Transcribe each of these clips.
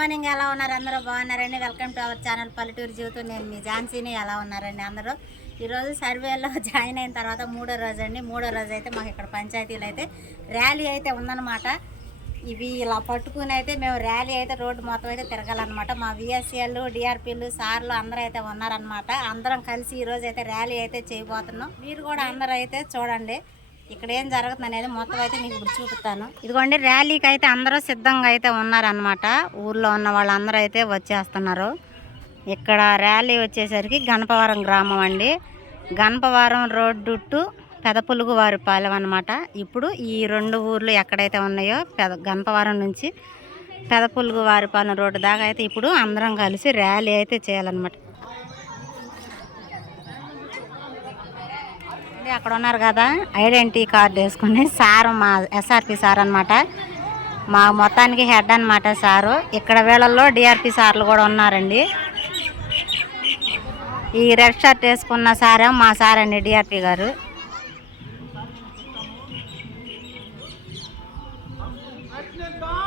Morning ఎలా ఉన్నారు? అందరూ బాగున్నారండి. వెల్కమ్ టు అవర్ ఛానల్ పల్లెటూరు జీవితం. నేను మీ ఝాన్సీని. ఎలా ఉన్నారండి అందరూ? ఈరోజు సర్వేలో జాయిన్ అయిన తర్వాత మూడో రోజు అండి. మూడో రోజు అయితే మాకు ఇక్కడ పంచాయతీలు అయితే ర్యాలీ అయితే ఉందన్నమాట. ఇవి ఇలా పట్టుకుని అయితే మేము ర్యాలీ అయితే రోడ్డు మొత్తం అయితే తిరగాలన్నమాట. మా విఎస్ఎల్ డిఆర్పీలు సార్లు అందరూ అయితే ఉన్నారనమాట అందరం కలిసి ఈరోజు అయితే ర్యాలీ అయితే చేయబోతున్నాం. మీరు కూడా అందరూ అయితే చూడండి. ఇక్కడ ఏం జరుగుతుంది అనేది మొత్తం అయితే మీకు ఇప్పుడు చూపిస్తాను. ఇదిగోండి ర్యాలీకి అయితే అందరూ సిద్ధంగా అయితే ఉన్నారనమాట ఊర్లో ఉన్న వాళ్ళందరూ అయితే వచ్చేస్తున్నారు. ఇక్కడ ర్యాలీ వచ్చేసరికి గణపవరం గ్రామం అండి. గణపవరం రోడ్డు టు పెదపులుగు వారి పాలెం అనమాట ఇప్పుడు ఈ రెండు ఊర్లు ఎక్కడైతే ఉన్నాయో పెద గణపవరం నుంచి పెదపులుగు వారిపాలెం రోడ్డు దాకా అయితే ఇప్పుడు అందరం కలిసి ర్యాలీ అయితే చేయాలన్నమాట. అండి అక్కడ ఉన్నారు కదా. ఐడెంటిటీ కార్డు వేసుకుని సారు మా ఎస్ఆర్పి సార్ అనమాట మా మొత్తానికి హెడ్ అనమాట సారు. ఇక్కడ వీళ్ళల్లో డిఆర్పి సార్లు కూడా ఉన్నారండి. ఈ రెడ్ షర్ట్ వేసుకున్న సారే మా సార్ అండి డిఆర్పి గారు. ప్రశ్నిద్దాం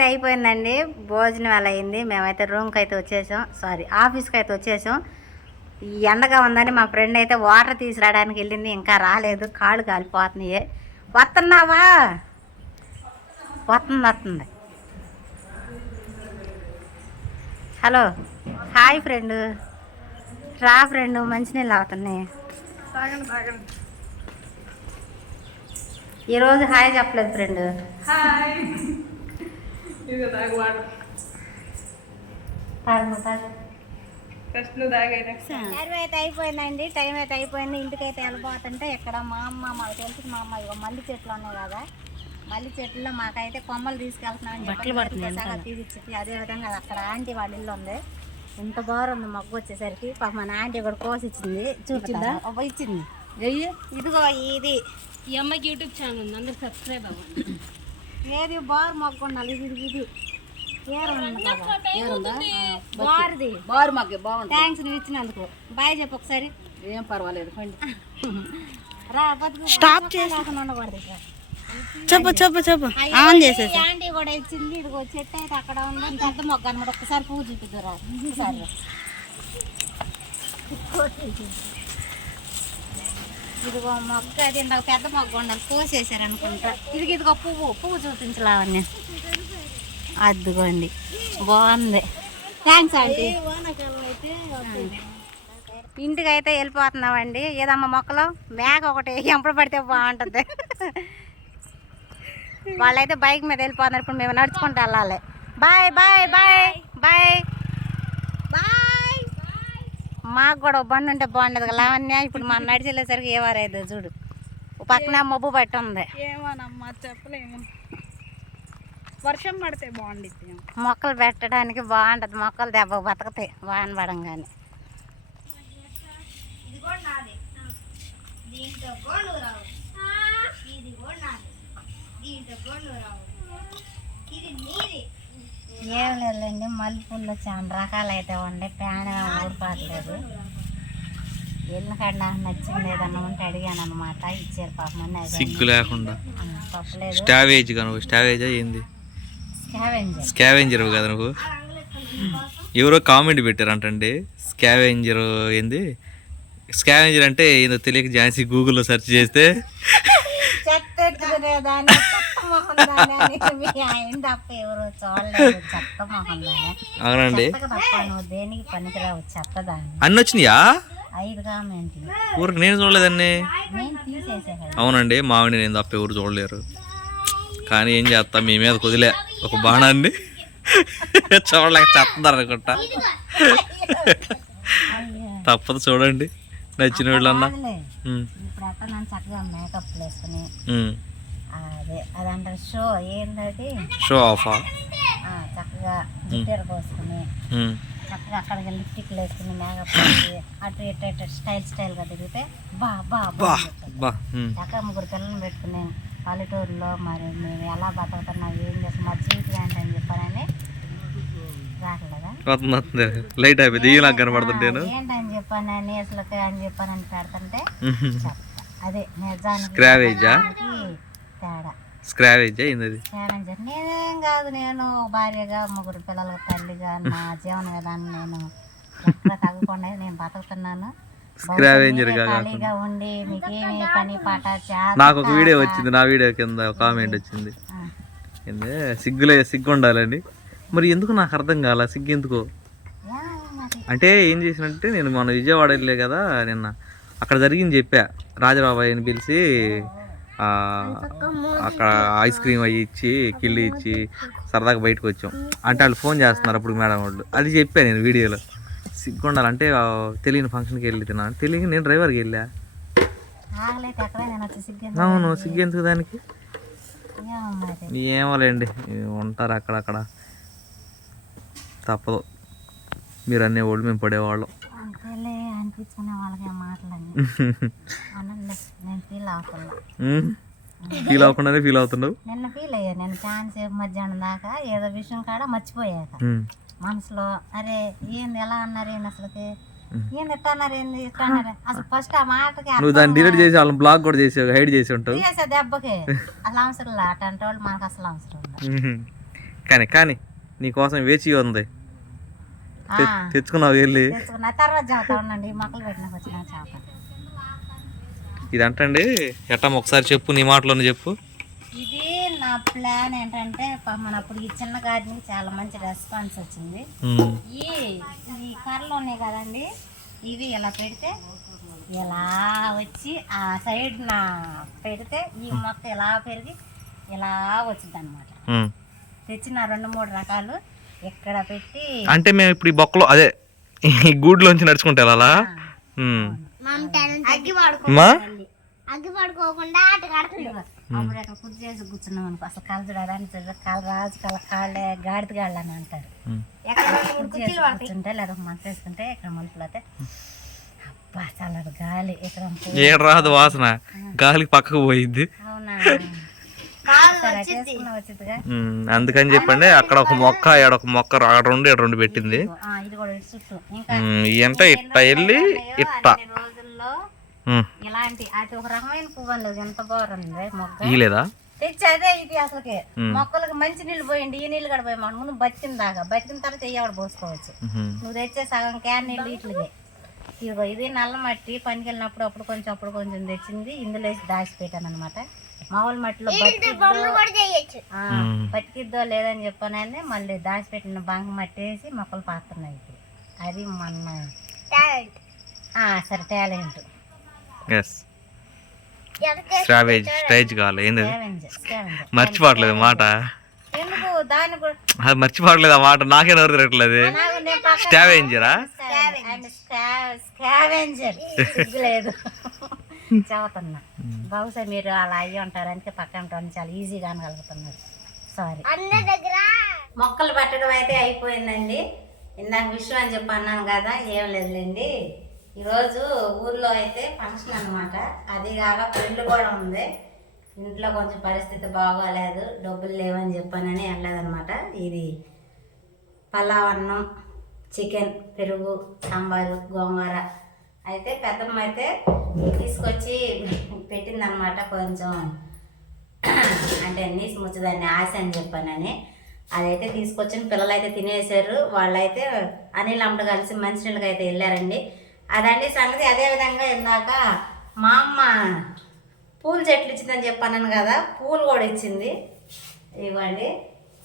అయితే అయిపోయిందండి. భోజనం అలా అయింది? మేమైతే రూమ్కి అయితే వచ్చేసాం. సారీ ఆఫీస్కి అయితే వచ్చేసాం. ఎండగా ఉందని మా ఫ్రెండ్ అయితే వాటర్ తీసుకురావడానికి వెళ్ళింది. ఇంకా రాలేదు. కాళ్ళు కాలిపోతున్నాయి. వస్తున్నావా? వస్తుంది వస్తుంది. హలో హాయ్ ఫ్రెండ్ రా ఫ్రెండ్ మంచినీళ్ళు అవుతున్నాయి ఈరోజు హాయ్ చెప్పలేదు ఫ్రెండ్ ఇది తాగు వాడు ఫస్ట్ నువ్వు తాగైనా సర్వే అయితే అయిపోయిందండి టైం అయితే అయిపోయింది ఇంటికి అయితే వెళ్ళిపోతుంటే ఇక్కడ మా అమ్మ మాకు తెలిసి మా అమ్మ ఇగో మల్లి చెట్లు ఉన్నాయి కదా మల్లి చెట్లలో మాకైతే కొమ్మలు పడుతుంది తీపిచ్చి అదే విధంగా అక్కడ ఆంటీ వాళ్ళ ఇల్లు ఉంది ఇంత బాగుంది మొగ్గు వచ్చేసరికి పాప మన ఆంటీ కూడా కోసి ఇచ్చింది చూపిందా ఇచ్చింది ఇదిగో ఇది ఈ అమ్మాయికి యూట్యూబ్ ఛానల్ ఉంది అందరు సబ్స్క్రైబ్ అవ్వండి ఏది బారు మొగ్గు ఉండాలి ఇది ఇది. బారుది. బారు మాకు బాగుంటుంది. థ్యాంక్స్ నువ్వు ఇచ్చినందుకు. బాయ్ చెప్పు ఒకసారి. ఏం పర్వాలేదు పండి రా స్టాప్ చేసి. ఉండకూడదు ఇక్కడ. చెప్పు చెప్పు చెప్పు. ఆన్ చేసేసి. ఆంటీ కూడా ఇచ్చింది. ఇదిగో చెట్టు అయితే అక్కడ ఉంది. పెద్ద మొగ్గ అనమాట ఒక్కసారి పువ్వు చూపిద్దురా. ఇదిగో మొగ్గ అది ఇందాక పెద్ద మొగ్గ ఉండాలి కోసేసారు అనుకుంటా ఇది ఇదిగో పువ్వు పువ్వు చూపించలావన్నీ అదిగోండి బాగుంది. థ్యాంక్స్ ఆంటీ ఇంటికి అయితే వెళ్ళిపోతున్నామండి. ఏదమ్మా మొక్కలు? మేక ఒకటి ఎంపడ పడితే బాగుంటుంది. వాళ్ళైతే బైక్ మీద వెళ్ళిపోతున్నారు. ఇప్పుడు మేము నడుచుకుంటూ వెళ్ళాలి. బాయ్ బాయ్ బాయ్ బాయ్ మాకు కూడా బండి ఉంటే బాగుండదు కదా. లావణ్య ఇప్పుడు మనం నడిచి వెళ్ళేసరికి ఏ వారైతే చూడు. పక్కన మబ్బు పట్టి ఉంది. ఏమోనమ్మా చెప్పలేము. వర్షం పడితే బాగుండిద్ది మొక్కలు పెట్టడానికి బాగుంటుంది. మొక్కలు దెబ్బ బతకతాయి వాన పడంగానే. ఏం లేదండి మల్లెపూల్లో చాలా రకాలు అయితే ఉండే ప్యాన్ ఊడిపోవట్లేదు ఎందుకంటే నాకు నచ్చింది ఏదన్నా ఉంటే అడిగాను అనమాట ఇచ్చారు పాపం సిగ్గు లేకుండా. స్టావేజ్ నువ్వు స్టావేజా ఏంది? స్కావెంజర్. కదా నువ్వు? ఎవరో కామెంట్ పెట్టారంటండి స్కావెంజర్ ఏంది? స్కావెంజర్ అంటే ఏందో తెలియక ఝాన్సీ గూగుల్లో సెర్చ్ చేస్తే మొహం దాన్ని అని మీ ఆయన తప్ప ఎవరు చూడలేదు. చెత్త మొహం దాన్ని అవునండి. చెత్తకు తప్ప నువ్వు దేనికి పనికిరావు? చెత్త దాన్ని అన్ని వచ్చినాయా ఐదు ఊరికి నేను చూడలేదండి నేను కదా. అవునండి మామిడి నేను తప్ప ఎవరు చూడలేరు. కానీ ఏం చేస్తా మీ మీద కుదిలే ఒక బాణాన్ని. చూడలేక చేస్తున్నారు అనుకుంటా. తప్పదు చూడండి. నచ్చిన వాళ్ళన్నా. కాదులే. ఉమ్, ఇప్పుడు అక్కడ నన్ను చక్కగా మేకప్ వేసుకుని అదే అదంటారు షో ఏంటది షో ఆఫా? చక్కగా గిట్టెర కోసుకుని చక్కగా అక్కడికి లిప్టిక్లు వేసుకుని మేకప్ అటు ఇటు ఇటు స్టైల్ స్టైల్గా తిరిగితే బా బా బా. చక్కగా ముగ్గురు పిల్లల్ని పెట్టుకుని పల్లెటూరులో మరి మేము ఎలా బతుకుతున్నాం ఏం చేస్తాం మా జీవితం ఏంటని చెప్పానని రాకలేదా వస్తుంది లైట్ అయిపోయింది నాకు కనబడుతుంటేను. ఏంటని చెప్పానని అసలు అని చెప్పానని పెడుతుంటే అదే నిజానికి తేడా. స్క్రావేజ్ అయింది అది? నేనేం కాదు నేను భార్యగా ముగ్గురు పిల్లలకు తల్లిగా నా జీవన విధానం నేను తగ్గకుండా నేను బతుకుతున్నాను. Scavenger గా మీరే ఖాళీగా ఉండి మీకేమి పని పాట చేత నాకు ఒక వీడియో వచ్చింది నా వీడియో కింద కామెంట్ వచ్చింది. సిగ్గులే సిగ్గు ఉండాలండి మరి ఎందుకు నాకు అర్థం కాల? సిగ్గు ఎందుకు? అంటే ఏం చేసినంటే నేను మన విజయవాడ వెళ్ళే కదా నిన్న అక్కడ జరిగింది చెప్పా. రాజబాబాయ్ని పిలిచి అక్కడ ఐస్ క్రీమ్ అవి ఇచ్చి కిల్లి ఇచ్చి సరదాగా బయటకు వచ్చాం. అంటే వాళ్ళు ఫోన్ చేస్తున్నారు అప్పుడు మేడం వాళ్ళు. అది చెప్పా నేను వీడియోలో. సిగ్గు ఉండాలంటే ఆ, తెలియని ఫంక్షన్కి వెళ్ళి తిన్నా. తెలియక నేను డ్రైవర్కి వెళ్ళా. అవును సిగ్గు ఎందుకు దానికి? ఏమోలేండి ఉంటారు అక్కడక్కడ. తప్పదు. మీరు అనేవాళ్ళు మేము పడేవాళ్ళం. అనిపించుకునే వాళ్ళకి మాటలని నేను ఫీల్ అవుతున్నా. ఫీల్ అవ్వకుండానే ఫీల్ అవుతున్నావు? నిన్న ఫీల్ అయ్యా. నేను ఛాన్స్ మధ్యాహ్నం దాకా ఏదో విషయం కాడ మర్చిపోయాక. మనసులో అరే ఏంది? ఎలా అన్నారు ఏంది అసలుకి? ఏంది ఎట్లా అన్నారు? ఏంది ఇట్లా అన్నారు? అసలు ఫస్ట్ ఆ మాటకి నువ్వు దాన్ని డిలీట్ చేసి వాళ్ళని బ్లాక్ కూడా చేసావు హైడ్ చేసి ఉంటావు? చేసే దెబ్బకి. అసలు అవసరం లే అట్లాంటి వాళ్ళు మనకు అసలు అవసరం లేదు. కానీ కానీ నీ కోసం వేచి ఉంది. తెచ్చుకున్నావు వెళ్ళి. తెచ్చుకున్న. తర్వాత చదువుతా ఉండండి. ఈ మొక్కలు పెట్టినాక వచ్చిన చేప ఇదంటండి ఎట్టమ్మ ఒకసారి చెప్పు నీ మాటలోనే చెప్పు. ఇది నా ప్లాన్ ఏంటంటే మన అప్పుడు ఈ చిన్న గార్డెన్కి చాలా మంచి రెస్పాన్స్ వచ్చింది. ఈ ఈ కర్రలు ఉన్నాయి కదండి. ఇవి ఇలా పెడితే ఇలా వచ్చి ఆ సైడ్ నా పెడితే ఈ మొక్క ఇలా పెరిగి ఇలా వచ్చింది అనమాట. తెచ్చిన రెండు మూడు రకాలు. ఇక్కడ పెట్టి అంటే మేము ఇప్పుడు ఈ బొక్కలో అదే ఈ గూడ్లోంచి నడుచుకుంటే అలా? అగ్గి పడుకో మా? అగ్గి పడుకోకుండా అటు కడుతుంది. అప్పుడు అక్కడ కుర్చీ చేసి కూర్చున్నాం అనుకో అసలు కాలు చూడడానికి కాలు రాజు కాళ్ళ కాళ్ళే గాడిద గాళ్ళు అని అంటారు. ఎక్కడ కుర్చీ కూర్చుంటే లేదా వేసుకుంటే ఇక్కడ మలుపులు అయితే అబ్బా చల్లడు గాలి ఇక్కడ రాదు వాసన. గాలికి పక్కకు పోయిద్ది. అవునా? అందుకని చెప్పండి అక్కడ ఒక మొక్క ఆడ ఒక మొక్క ఆడ రెండు ఇక్కడ రెండు పెట్టింది. అంటే ఇట్ట వెళ్ళి ఇట్ట. ఇలాంటి అది ఒక రకమైన పువ్వు ఎంత బాగుంది ఇది అసలుకి. మొక్కలకు మంచి నీళ్ళు పోయింది ఈ నీళ్ళు కూడా పోయి మన ముందు బతికిన దాకా బతికిన తర్వాత ఎయ్యవాడు పోసుకోవచ్చు. నువ్వు తెచ్చే సగం క్యాన్ నీళ్ళు ఇట్లకి ఇదిగో ఇది నల్ల మట్టి పనికి వెళ్ళినప్పుడు అప్పుడు కొంచెం అప్పుడు కొంచెం తెచ్చింది. ఇందులో వేసి దాచిపెట్టాను అనమాట మామూలు మట్టిలో బతికిద్దో లేదని చెప్పానని మళ్ళీ దాచిపెట్టిన బంక మట్టి వేసి మొక్కలు పాతున్నాయి అది మొన్న ఆ, సరే టాలెంట్. స్ట్రావేజ్ స్టేజ్ కావాలి. ఏంది మర్చిపోవట్లేదు మాట. అది మర్చిపోవట్లేదు ఆ మాట. నాకే నోరు తిరగట్లేదు స్టావేంజరా స్కావెంజర్ సిగ్గులేదు చదువుతున్నా. బహుశా మీరు అలా అయ్యి ఉంటారు అందుకే పక్కన ఉంటాను చాలా ఈజీగా అనగలుగుతున్నారు. సారీ మొక్కలు పెట్టడం అయితే అయిపోయిందండి. ఇందాక విషయం అని చెప్పి అన్నాను కదా ఏం లేదులేండి. ఈరోజు ఊర్లో అయితే ఫంక్షన్ అనమాట అది కాక పెళ్ళి కూడా ఉంది. ఇంట్లో కొంచెం పరిస్థితి బాగోలేదు డబ్బులు లేవని చెప్పానని వెళ్ళలేదన్నమాట ఇది పలావ్ అన్నం చికెన్ పెరుగు సాంబారు గోంగూర. అయితే పెద్దమ్మ అయితే తీసుకొచ్చి పెట్టిందనమాట కొంచెం. అంటే నీసు ముచ్చదాన్ని ఆశ అని చెప్పానని. అదైతే తీసుకొచ్చిన. పిల్లలు అయితే తినేసారు వాళ్ళైతే అనిల్ అమ్మడు కలిసి మంచినీళ్ళకి అయితే వెళ్ళారండి. అదండి సంగతి. అదేవిధంగా ఇందాక మా అమ్మ పూల చెట్లు ఇచ్చిందని చెప్పాను కదా పూలు కూడా ఇచ్చింది. ఇవ్వండి.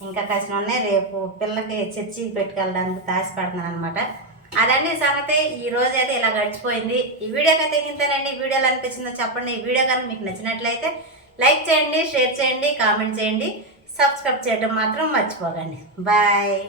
ఇంకా కష్టం ఉన్నాయి. రేపు పిల్లకి చర్చికి పెట్టుకెళ్ళడానికి దాచి పెడుతున్నాను అనమాట అదండి సంగతే ఈ రోజు అయితే ఇలా గడిచిపోయింది. ఈ వీడియోకి అయితే ఇంతేనండి. ఈ వీడియోలో అనిపించిందో చెప్పండి. ఈ వీడియో కనుక మీకు నచ్చినట్లయితే లైక్ చేయండి షేర్ చేయండి కామెంట్ చేయండి. సబ్స్క్రైబ్ చేయడం మాత్రం మర్చిపోకండి. బాయ్.